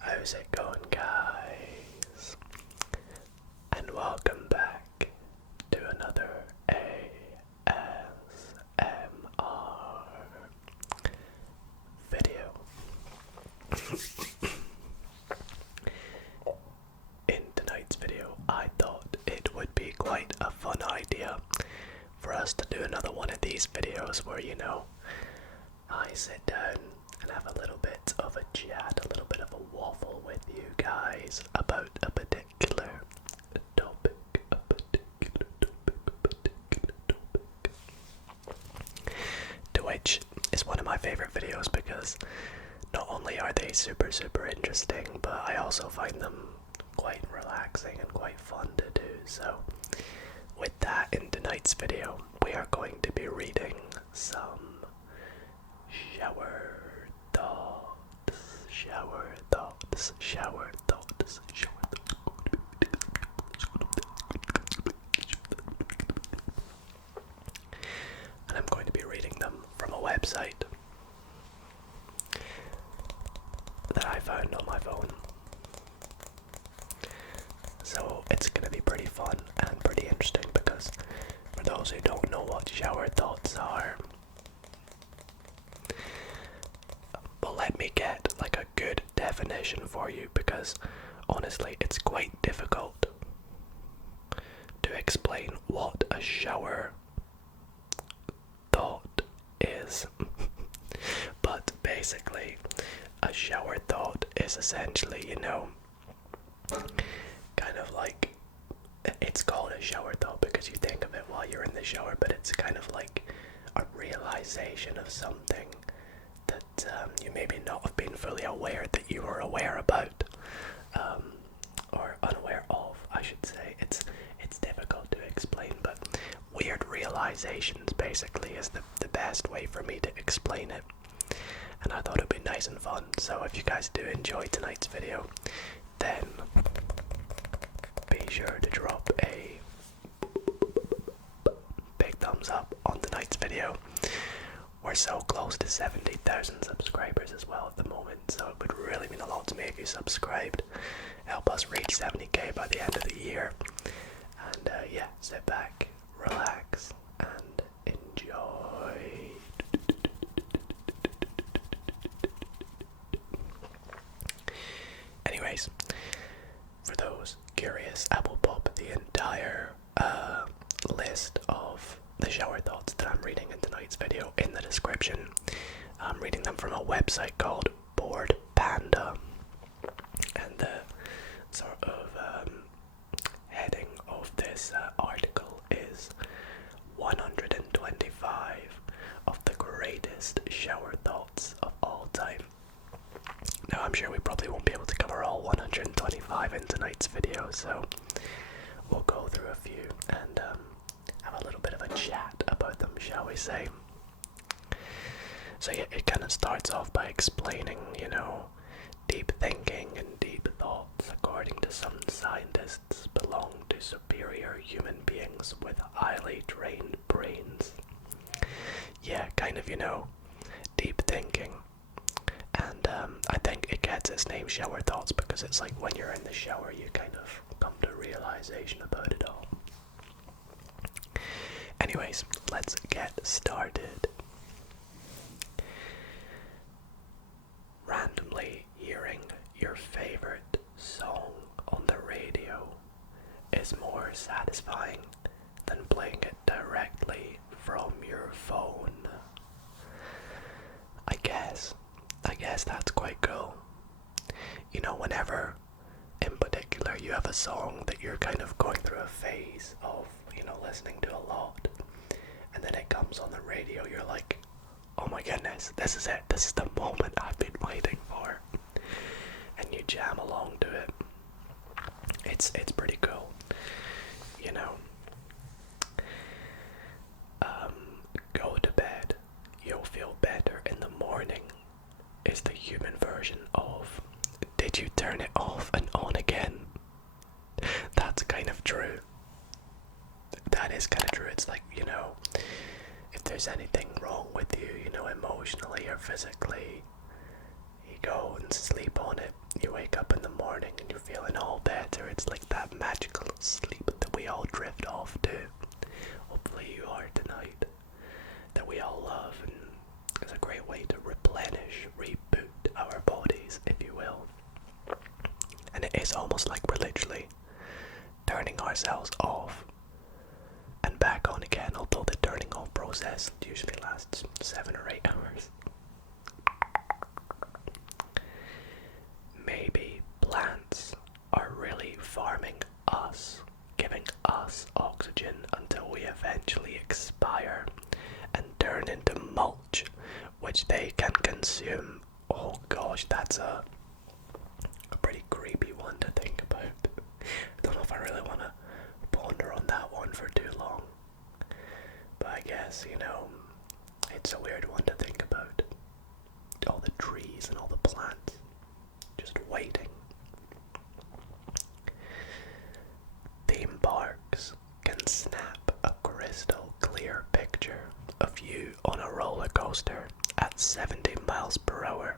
How's it going, guys? And welcome back to another ASMR video. In tonight's video, I thought it would be quite a fun idea for us to do another one of these videos where, I sit down and have a little bit of a chat, a little bit of a waffle with you guys about a particular topic, to which is one of my favorite videos because not only are they super interesting, but I also find them quite relaxing and quite fun to do. So with that, in tonight's video we are going to be reading some shower thoughts. And I'm going to be reading them from a website that I found on my phone. So it's going to be pretty fun and pretty interesting because for those who don't know what shower thoughts are, but let me get like a good definition for you, because honestly it's quite difficult to explain what a shower thought is. But basically a shower thought is essentially, kind of like, it's called a shower thought because you think of it while you're in the shower, but it's kind of like a realization of something that you maybe not have been fully aware that you were aware about, or unaware of, I should say. It's difficult to explain, but weird realizations basically is the best way for me to explain it, and I thought it'd be nice and fun. So if you guys do enjoy tonight's video, then be sure to drop a big thumbs up on tonight's video. We're so close to 70,000 subscribers as well at the moment, so it would really mean a lot to me if you subscribed. Help us reach 70k by the end of the year. And yeah, sit back, relax, and enjoy. Anyways, for those curious, I will pop the entire list of the shower thoughts that I'm reading in tonight's video in the description. I'm reading them from a website called Bored Panda, and the sort of heading of this article is 125 of the greatest shower thoughts of all time. Now I'm sure we probably won't be able to cover all 125 in tonight's video, so we'll go through a few and have a little bit of a chat about them, shall we say. So yeah, it kind of starts off by explaining, deep thinking and deep thoughts, according to some scientists, belong to superior human beings with highly trained brains. Yeah, kind of, deep thinking. And I think it gets its name shower thoughts because it's like when you're in the shower you kind of come to realization about it all. Anyways, let's get started. Randomly hearing your favorite song on the radio is more satisfying than playing it directly from your phone. I guess that's quite cool. Whenever in particular you have a song that you're kind of going through a phase of, listening to a lot, and then it comes on the radio, you're like, oh my goodness, this is it, this is the moment I've been waiting for, and you jam along to it. It's pretty cool, Go to bed, you'll feel better in the morning is the human version of did you turn it off and on again? That's kind of true. That is kind of true. It's like, if there's anything wrong with you, emotionally or physically, you go and sleep on it. You wake up in the morning and you're feeling all better. It's like that magical sleep that we all drift off to. Hopefully you are tonight. That we all love, and it's a great way to replenish, reboot our bodies, if you will. And it is almost like we're literally turning ourselves off and back on again, although the turning off process usually lasts 7 or 8 hours. Maybe plants are really farming us, giving us oxygen until we eventually expire and turn into mulch, which they can consume. Oh gosh, that's a pretty creepy one to think about. I don't know if I really want to ponder on that one for too long. But I guess, it's a weird one to think about. All the trees and all the plants just waiting. Theme parks can snap a crystal clear picture of you on a roller coaster at 70 miles per hour,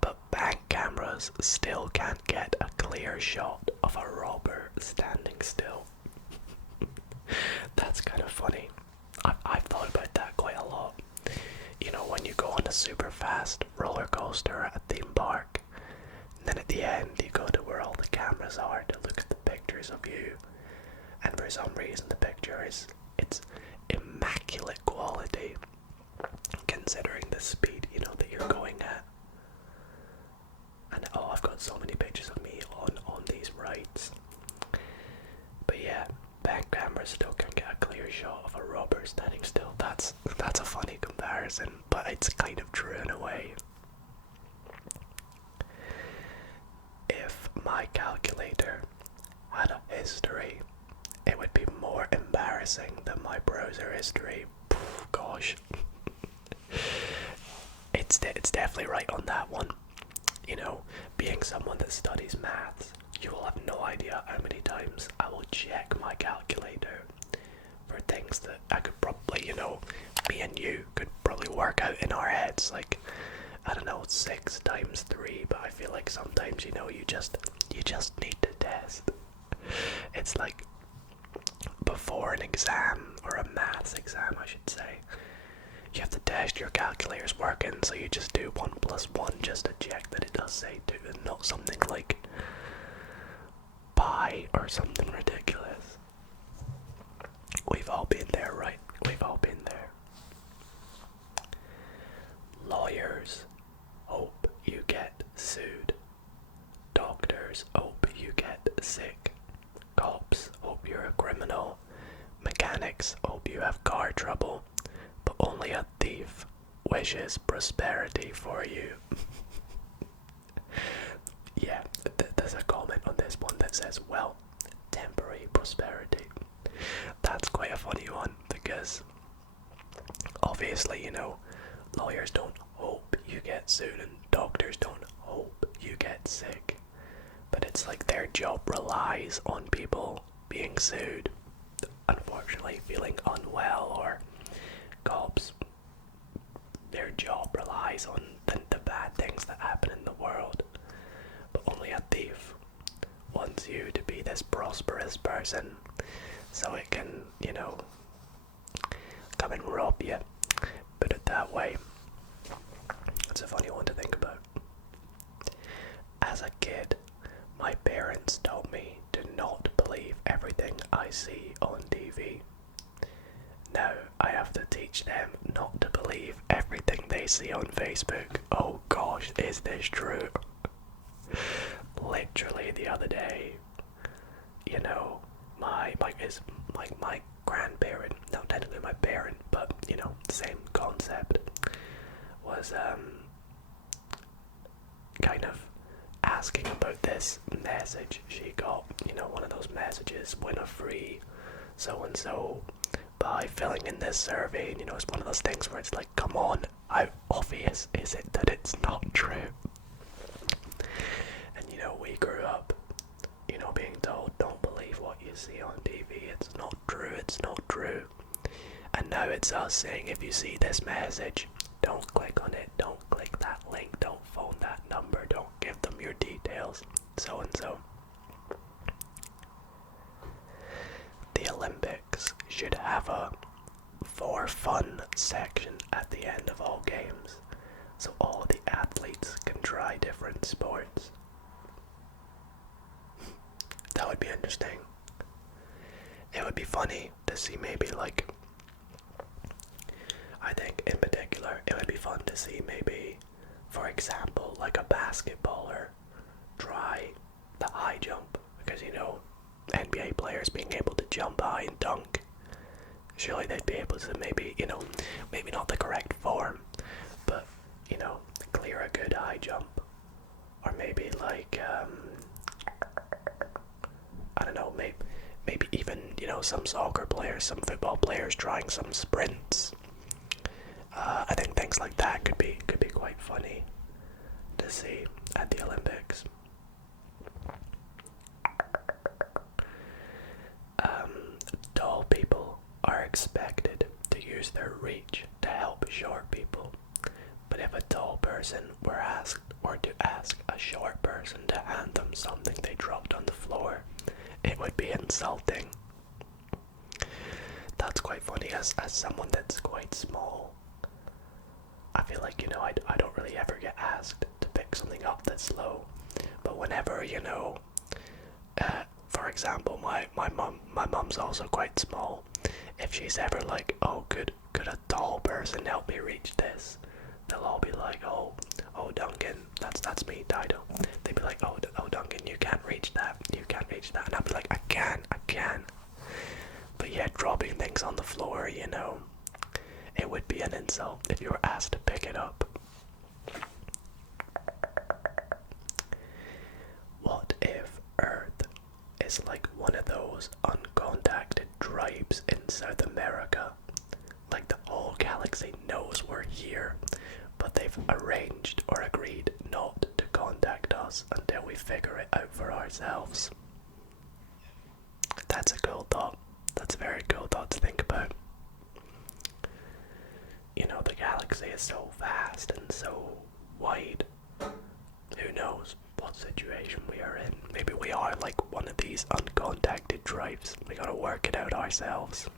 but bank cameras still can't get a clear shot of a robber standing still. That's kind of funny. I've thought about that quite a lot. When you go on a super fast roller coaster at a theme park, and then at the end you go to where all the cameras are to look at the pictures of you, and for some reason the picture it's immaculate quality considering the speed that you're going at. And I've got so many pictures of me on these rides. But yeah, bank cameras still can get a clear shot of a robber standing still. That's a funny comparison, but it's kind of true in a way. If my calculator had a history, it would be more embarrassing than my browser history. Gosh. It's definitely right on that one. Being someone that studies maths, you will have no idea how many times I will check my calculator for things that I could probably, me and you could probably work out in our heads, like, I don't know, 6 times 3, but I feel like sometimes, you just need to test. It's like, before an exam, or a maths exam I should say, you have to test your calculator's working, so you just do 1 plus 1 just to check that it does say 2 and not something like pi or something ridiculous. We've all been there, right? We've all been there. Lawyers hope you get sued. Doctors hope you get sick. Cops hope you're a criminal. Mechanics hope you have car trouble. But only a thief wishes prosperity for you. Yeah, there's a comment on this one that says, well, temporary prosperity. That's quite a funny one, because obviously, lawyers don't hope you get sued and doctors don't hope you get sick. But it's like their job relies on people being sued, unfortunately feeling unwell, or cops, their job relies on the bad things that happen in the world. But only a thief wants you to be this prosperous person, so it can, come and rob you. Put it that way. It's a funny one to think about. As a kid, my parents told me to not believe everything I see on TV. Now I have to teach them not to believe everything they see on Facebook. Oh gosh, is this true? Literally the other day, my grandparent, not technically my parent, but same concept, was kind of asking about this message she got, one of those messages, win a free so and so by filling in this survey. And it's one of those things where it's like, come on, How obvious is it that it's not true? And you know, we grew up, you know, being told, don't believe what you see on TV, it's not true, it's not true. And now it's us saying, if you see this message, don't click on it, don't click that link, don't phone that number, don't give them your details, so and so. The Olympics should have a for fun section at the end of all games, so all the athletes can try different sports. That would be interesting. It would be funny to see maybe like, I think in particular it would be fun to see maybe, for example, like a basketballer try the high jump, because you know, NBA players being able to jump high and dunk, surely they'd be able to maybe, you know, maybe not the correct form, but you know, clear a good high jump. Or maybe like I don't know, maybe even, you know, some soccer players, some football players trying some sprints. I think things like that could be quite funny to see at the Olympics. Tall people are expected to use their reach to help short people, but if a tall person were to ask a short person to hand them something they dropped on the floor, it would be insulting. That's quite funny. As someone that's quite small, I feel like, you know, I don't really ever get asked to pick something up that's low, but whenever, you know, for example, my mum's also quite small. If she's ever like, oh, could a tall person help me reach this? They'll all be like, oh Duncan, that's me, Dido. They'd be like, oh Duncan, you can't reach that, and I'd be like, I can. But yeah, dropping things on the floor, you know, it would be an insult if you were asked to pick it up. What if Earth is like one of those uncontacted tribes in South America? Like the whole galaxy knows we're here, but they've arranged or agreed not to contact us until we figure it out for ourselves. That's a cool thought. That's a very cool thought to think about. You know, the galaxy is so vast and so wide. Who knows what situation we are in? Maybe we are like one of these uncontacted tribes. We gotta work it out ourselves.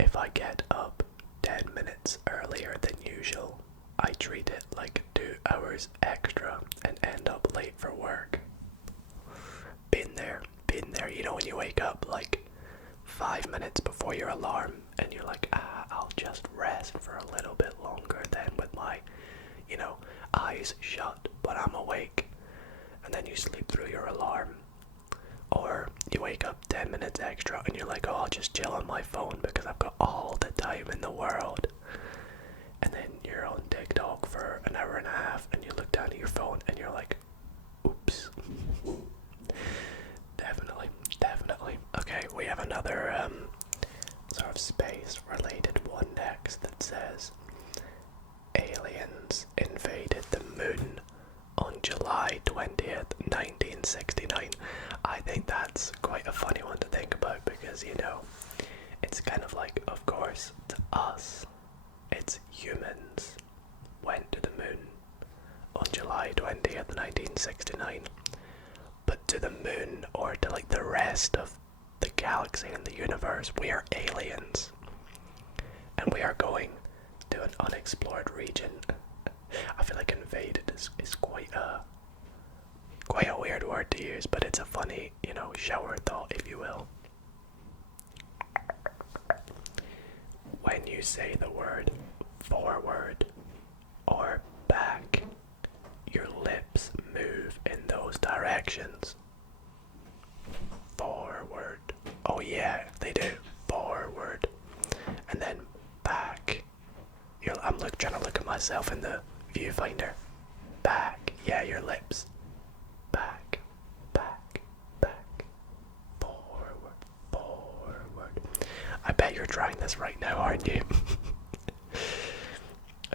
If I get up 10 minutes earlier than usual, I treat it like 2 hours extra and end up late for work. Been there. You know, when you wake up like 5 minutes before your alarm and you're like, I'll just rest for a little bit longer then with my, you know, eyes shut, but I'm awake. And then you sleep through your alarm. Or you wake up 10 minutes extra and you're like, oh, I'll just chill on my phone because I've got all the time in the world. And then you're on TikTok for an hour and a half and you look down at your phone and you're like, oops. Definitely. Okay, we have another sort of space-related one next that says, aliens invaded the moon on July 20th, 1969. I think that's quite a funny one to think about because, you know, it's kind of like, of course, to us, it's humans went to the moon on July 20th, 1969. But to the moon, or to like the rest of the galaxy and the universe, we are aliens. And we are going to an unexplored region. I feel like invaded is quite a weird word to use, but it's a funny, you know, shower thought, if you will. When you say the word forward or back, your lips move in those directions. Forward. Oh yeah, they do. Forward. And then back. I'm trying to look at myself in the viewfinder. Back. Yeah, your lips. Back. Forward. I bet you're trying this right now, aren't you?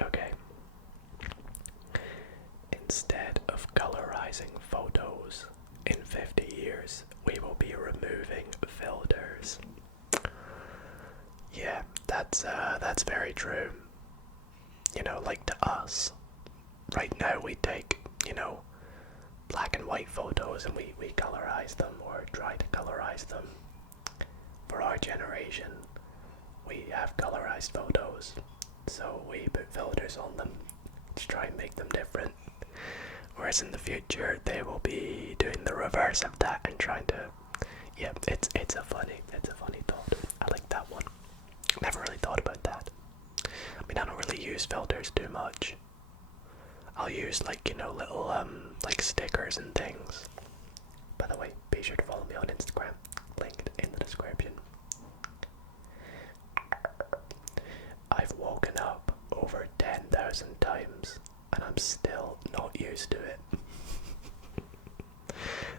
Okay. Instead of colorizing photos in 50 years, we will be removing filters. Yeah, that's very true. You know, like to us, right now we take, you know, black and white photos and we colorize them or try to colorize them. For our generation, we have colorized photos, so we put filters on them to try and make them different. Whereas in the future, they will be doing the reverse of that and trying to. Yeah, it's a funny thought. I like that one. Never really thought about that. I mean, I don't really use filters too much. I'll use like, you know, little like stickers and things. By the way, be sure to follow me on Instagram, linked in the description. I've woken up over 10,000 times and I'm still not used to it.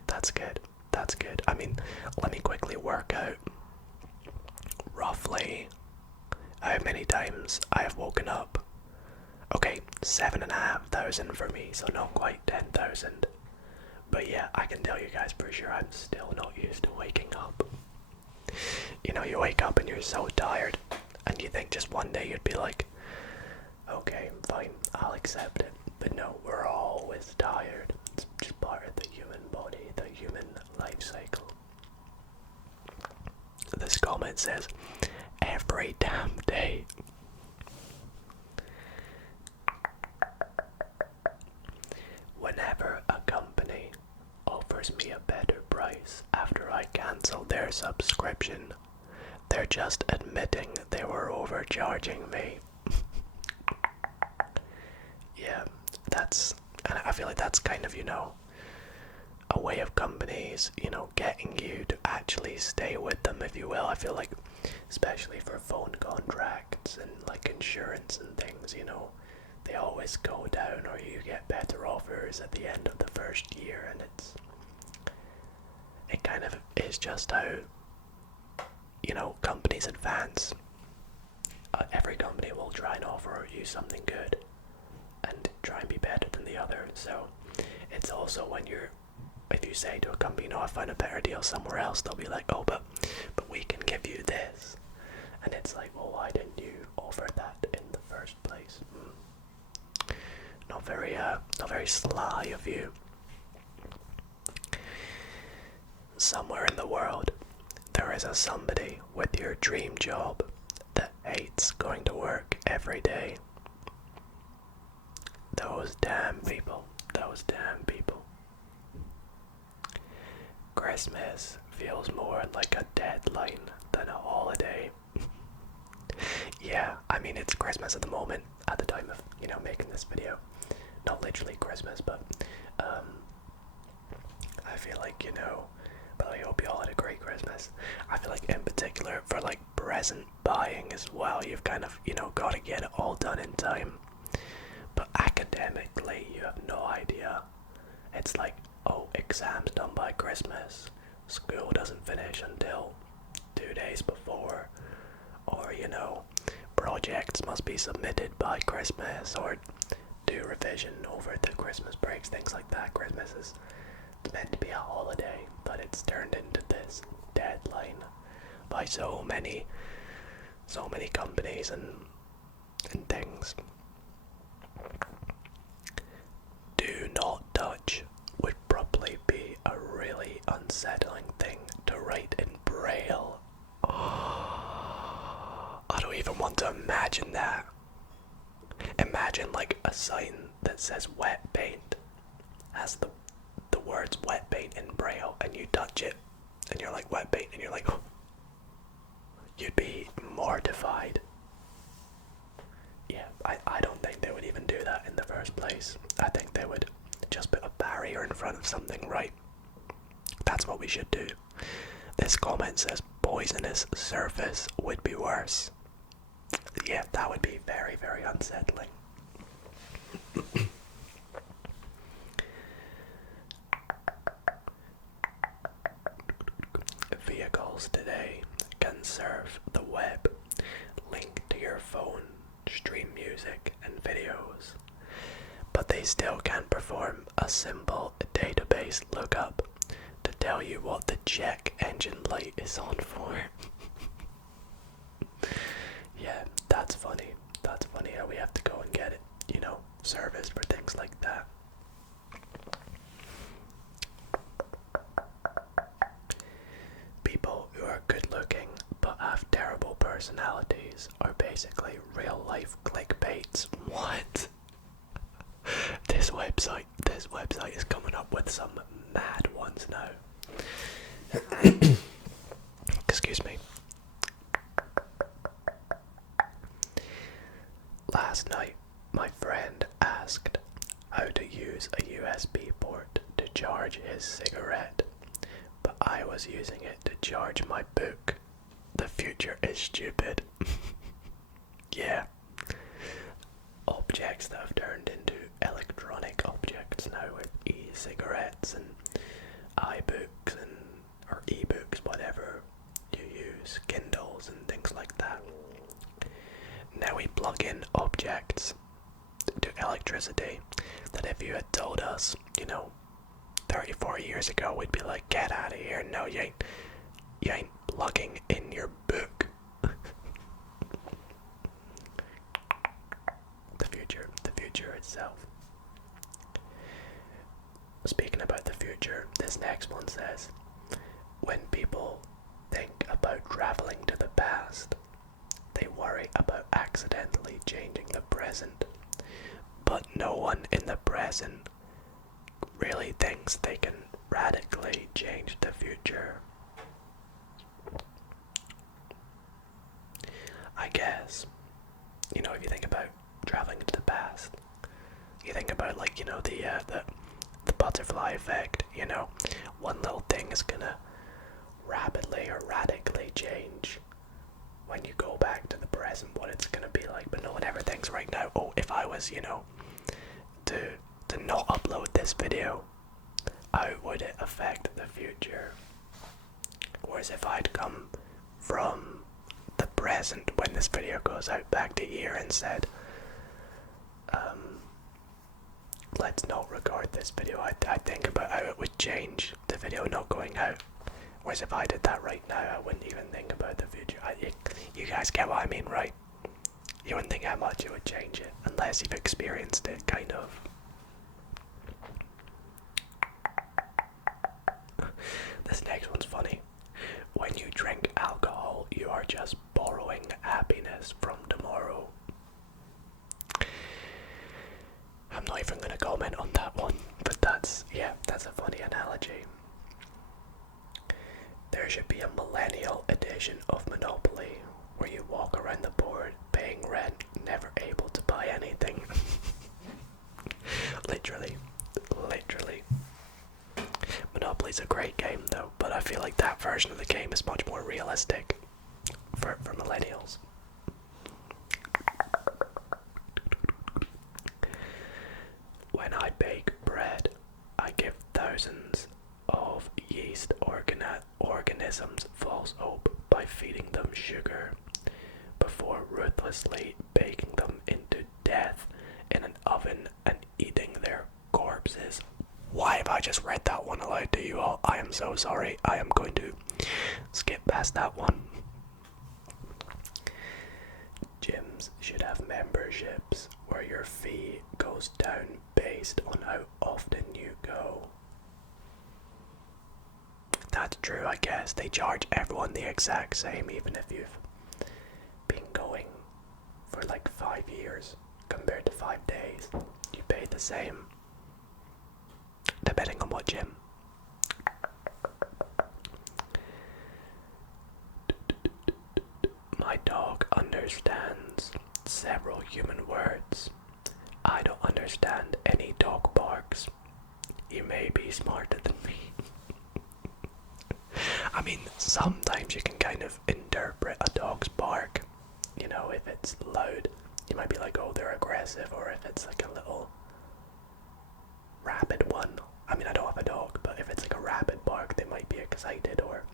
That's good. That's good. I mean, let me quickly work out roughly how many times I have woken up. Okay, 7,500 for me, so not quite 10,000. But yeah, I can tell you guys for sure I'm still not used to waking up. You know, you wake up and you're so tired, and you think just one day you'd be like, okay, fine, I'll accept it. But no, we're always tired. It's just part of the human body, the human life cycle. This comment says, every damn day. Whenever a company offers me a better price after I cancel their subscription, they're just admitting they were overcharging me. Yeah, and I feel like that's kind of, you know, a way of companies, you know, getting you to actually stay with them, if you will. I feel like, especially for phone contracts and like insurance and things, you know, they always go down or you get better offers at the end of the first year, and it kind of is just how, you know, companies advance. Every company will try and offer you something good and try and be better than the other. So it's also when if you say to a company, I found a better deal somewhere else, they'll be like, oh, but we can give you this. And it's like, well, why didn't you offer that in the first place? Not very sly of you. Somewhere in the world, there is a somebody with your dream job that hates going to work every day. Those damn people. Christmas feels more like a deadline than a holiday. Yeah, I mean, it's Christmas at the moment, at the time of, you know, making this video. Not literally Christmas, but I feel like, you know, but I hope you all had a great Christmas. I feel like in particular for like present buying as well, you've kind of, you know, got to get it all done in time. But academically, you have no idea. It's like, oh, exams done by Christmas. School doesn't finish until 2 days before. Or, you know, projects must be submitted by Christmas, or do revision over the Christmas breaks, things like that. Christmas is meant to be a holiday, but it's turned into this deadline by so many companies and things. Do not touch would probably be a really unsettling thing to write in Braille. Oh, I don't even want to imagine that. Imagine like a sign that says wet paint has the words wet paint in Braille, and you touch it and you're like, wet paint, and you're like, oh. You'd be mortified. Yeah, I don't think they would even do that in the first place. I think they would just put a barrier in front of something, right? That's what we should do. This comment says poisonous surface would be worse. Yeah, that would be very, very unsettling. Vehicles today can surf the web but they still can't perform a simple database lookup to tell you what the check engine light is on for. Yeah, that's funny. That's funny how we have to go and get it, serviced for things like that. People who are good looking but have terrible personalities are basically real life clickbaits. What? This website is coming up with some mad ones now. Excuse me. Last night, my friend asked how to use a USB port to charge his cigarette, but I was using it to charge my book. The future is stupid. Yeah. Objects that have turned into electronic objects now with e-cigarettes and iBooks or ebooks, whatever you use, Kindles and things like that. Now we plug in objects to electricity that if you had told us, 34 years ago, we'd be like, get out of here. No, you ain't plugging in your book. The future itself. Speaking about the future, this next one says, when people think about traveling to the past, they worry about accidentally changing the present. But no one in the present really thinks they can radically change the future. I guess, if you think about traveling to the past, you think about the butterfly effect, one little thing is gonna rapidly or radically change when you go back to the present what it's gonna be like, but no one ever thinks right now, oh, if I was, to not upload this video, how would it affect the future? Whereas if I'd come from the present when this video goes out back to here and said, let's not record this video, I think about how it would change the video not going out. Whereas if I did that right now, I wouldn't even think about the future. You guys get what I mean, right? You wouldn't think how much it would change it, unless you've experienced it, kind of. This next one's funny. When you drink alcohol, you are just borrowing happiness from tomorrow. I'm not even going to comment on that one, but that's a funny analogy. There should be a millennial edition of Monopoly where you walk around the board paying rent, never able to buy anything. Literally. Monopoly's a great game though, but I feel like that version of the game is much more realistic for millennials. When I bake bread, I give thousands of yeast organisms false hope by feeding them sugar before ruthlessly baking them into death in an oven and eating their corpses. Why have I just read that one aloud to you all? I am so sorry. I am going to skip past that one. Gyms should have memberships where your fee goes down based on how often you go. That's true, I guess. They charge everyone the exact same, even if you've been going for like 5 years compared to 5 days. You pay the same, depending on what gym. My dog understands several human words. I don't understand any dog barks. He may be smarter than me. I mean, sometimes you can kind of interpret a dog's bark. If it's loud, you might be like, oh, they're aggressive, or if it's like a little rapid one. I mean, I don't have a dog, but if it's like a rapid bark, they might be excited or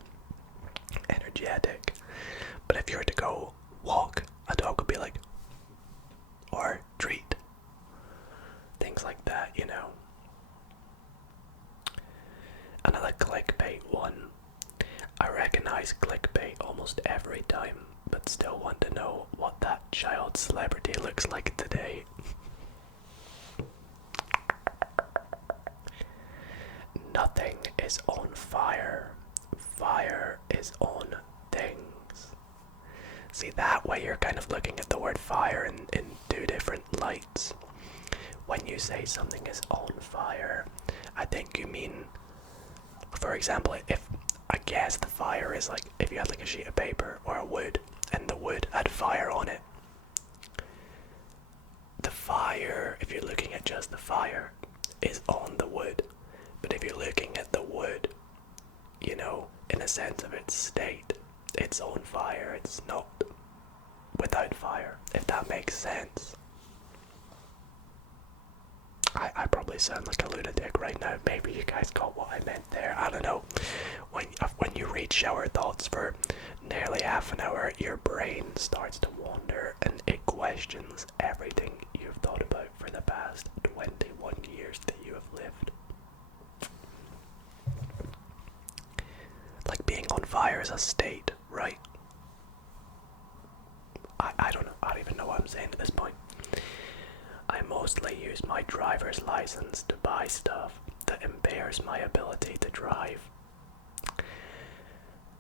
energetic. But if you were to go walk, a dog would be like, or treat. Things like is clickbait almost every time, but still want to know what that child celebrity looks like today. Nothing is on fire. Fire is on things. See, that way you're kind of looking at the word fire in two different lights. When you say something is on fire, I think you mean, for example, if I guess the fire is like if you had like a sheet of paper or a wood and the wood had fire on it. The fire, if you're looking at just the fire, is on the wood. But if you're looking at the wood, you know, in a sense of its state, it's on fire, it's not without fire, if that makes sense. I probably sound like a lunatic right now. Maybe you guys got what I meant there. I don't know. When you read shower thoughts for nearly half an hour, your brain starts to wander and it questions everything you've thought about for the past 21 years that you have lived. Like being on fire is a state, right? I don't know. I don't even know what I'm saying at this point. I mostly use my driver's license to buy stuff that impairs my ability to drive.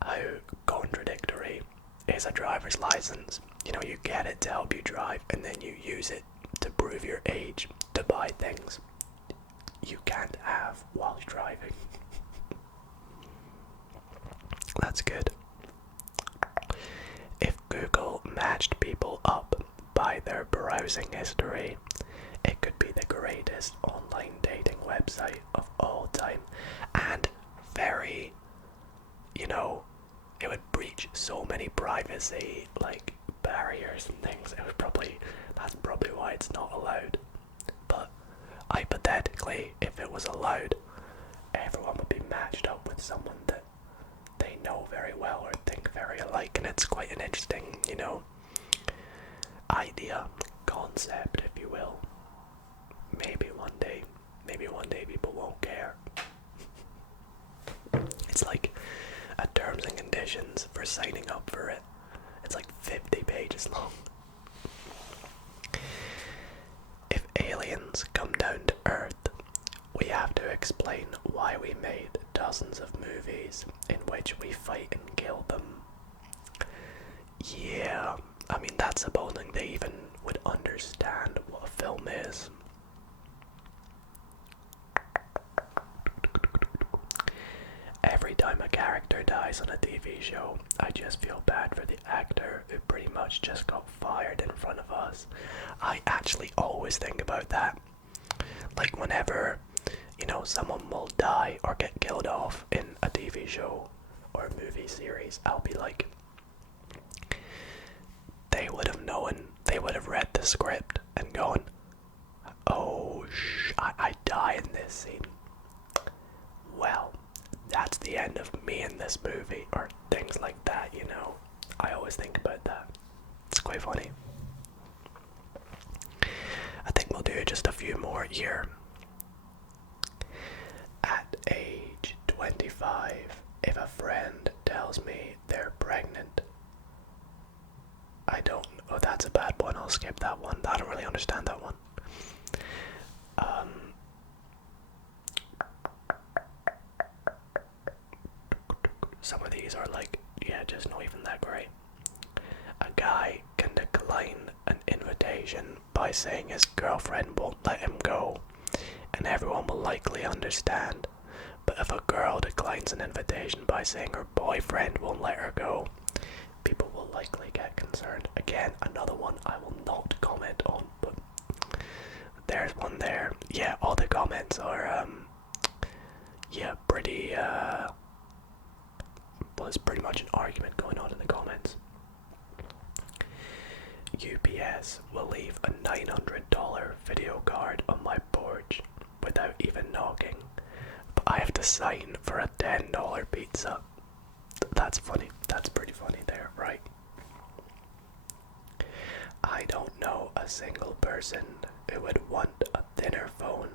How contradictory is a driver's license? You know, you get it to help you drive and then you use it to prove your age to buy things you can't have while driving. That's good. If Google matched people up by their browsing history, it could be the greatest online dating website of all time, and very, you know, it would breach so many privacy like barriers and things. That's probably why it's not allowed. But hypothetically, if it was allowed, everyone would be matched up with someone that they know very well or think very alike, and it's quite an interesting, you know, idea, concept, if you will. Maybe one day people won't care. It's like a terms and conditions for signing up for it. It's like 50 pages long. If aliens come down to Earth, we have to explain why we made dozens of movies in which we fight and kill them. Yeah, I mean, that's supposing they even would understand what a film is. Every time a character dies on a TV show, I just feel bad for the actor who pretty much just got fired in front of us. I actually always think about that. Like whenever, you know, someone will die or get killed off in a TV show or a movie series, I'll be like, they would have known, they would have read the script and gone, oh, I die in this scene. Well, that's the end of me in this movie, or things like that, you know. I always think about that. It's quite funny. I think we'll do just a few more here. At age 25, if a friend tells me they're pregnant, I don't. Oh, that's a bad one. I'll skip that one. I don't really understand that one. Some of these are like, yeah, just not even that great. A guy can decline an invitation by saying his girlfriend won't let him go, and everyone will likely understand. But if a girl declines an invitation by saying her boyfriend won't let her go, people will likely get concerned. Again, another one I will not comment on, but there's one there. Yeah, all the comments are, yeah, pretty, well, there's pretty much an argument going on in the comments. UPS will leave a $900 video card on my porch without even knocking, but I have to sign for a $10 pizza. That's funny. That's pretty funny there, right? I don't know a single person who would want a thinner phone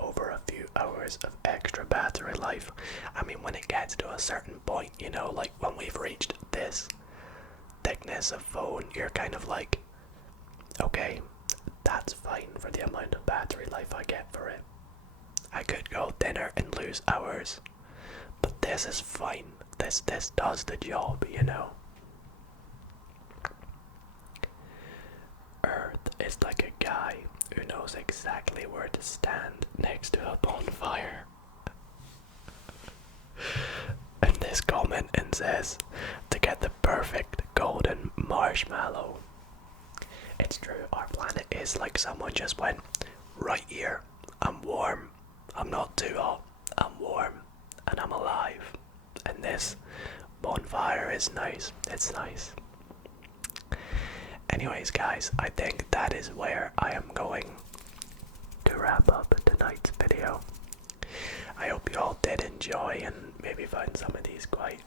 over a few hours of extra battery life. I mean, when it gets to a certain point, you know, like when we've reached this thickness of phone, you're kind of like, okay, that's fine for the amount of battery life I get for it. I could go thinner and lose hours, but this is fine. This does the job, you know. Earth is like a guy who knows exactly where to stand next to a bonfire. And this comment and says, to get the perfect golden marshmallow. It's true, our planet is like someone just went, right here, I'm warm, I'm not too hot, I'm warm, and I'm alive. And this bonfire is nice, it's nice. Anyways guys, I think that is where I am going to wrap up tonight's video. I hope you all did enjoy and maybe find some of these quite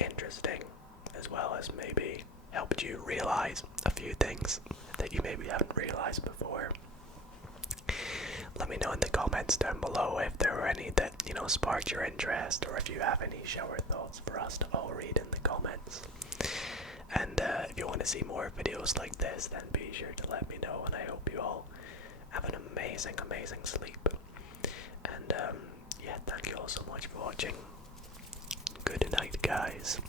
interesting, as well as maybe helped you realize a few things that you maybe haven't realized before. Let me know in the comments down below if there were any that, you know, sparked your interest, or if you have any shower thoughts for us to all read in the comments. And if you want to see more videos like this, then be sure to let me know, and I hope you all have an amazing, amazing sleep. And yeah, thank you all so much for watching. Good night, guys.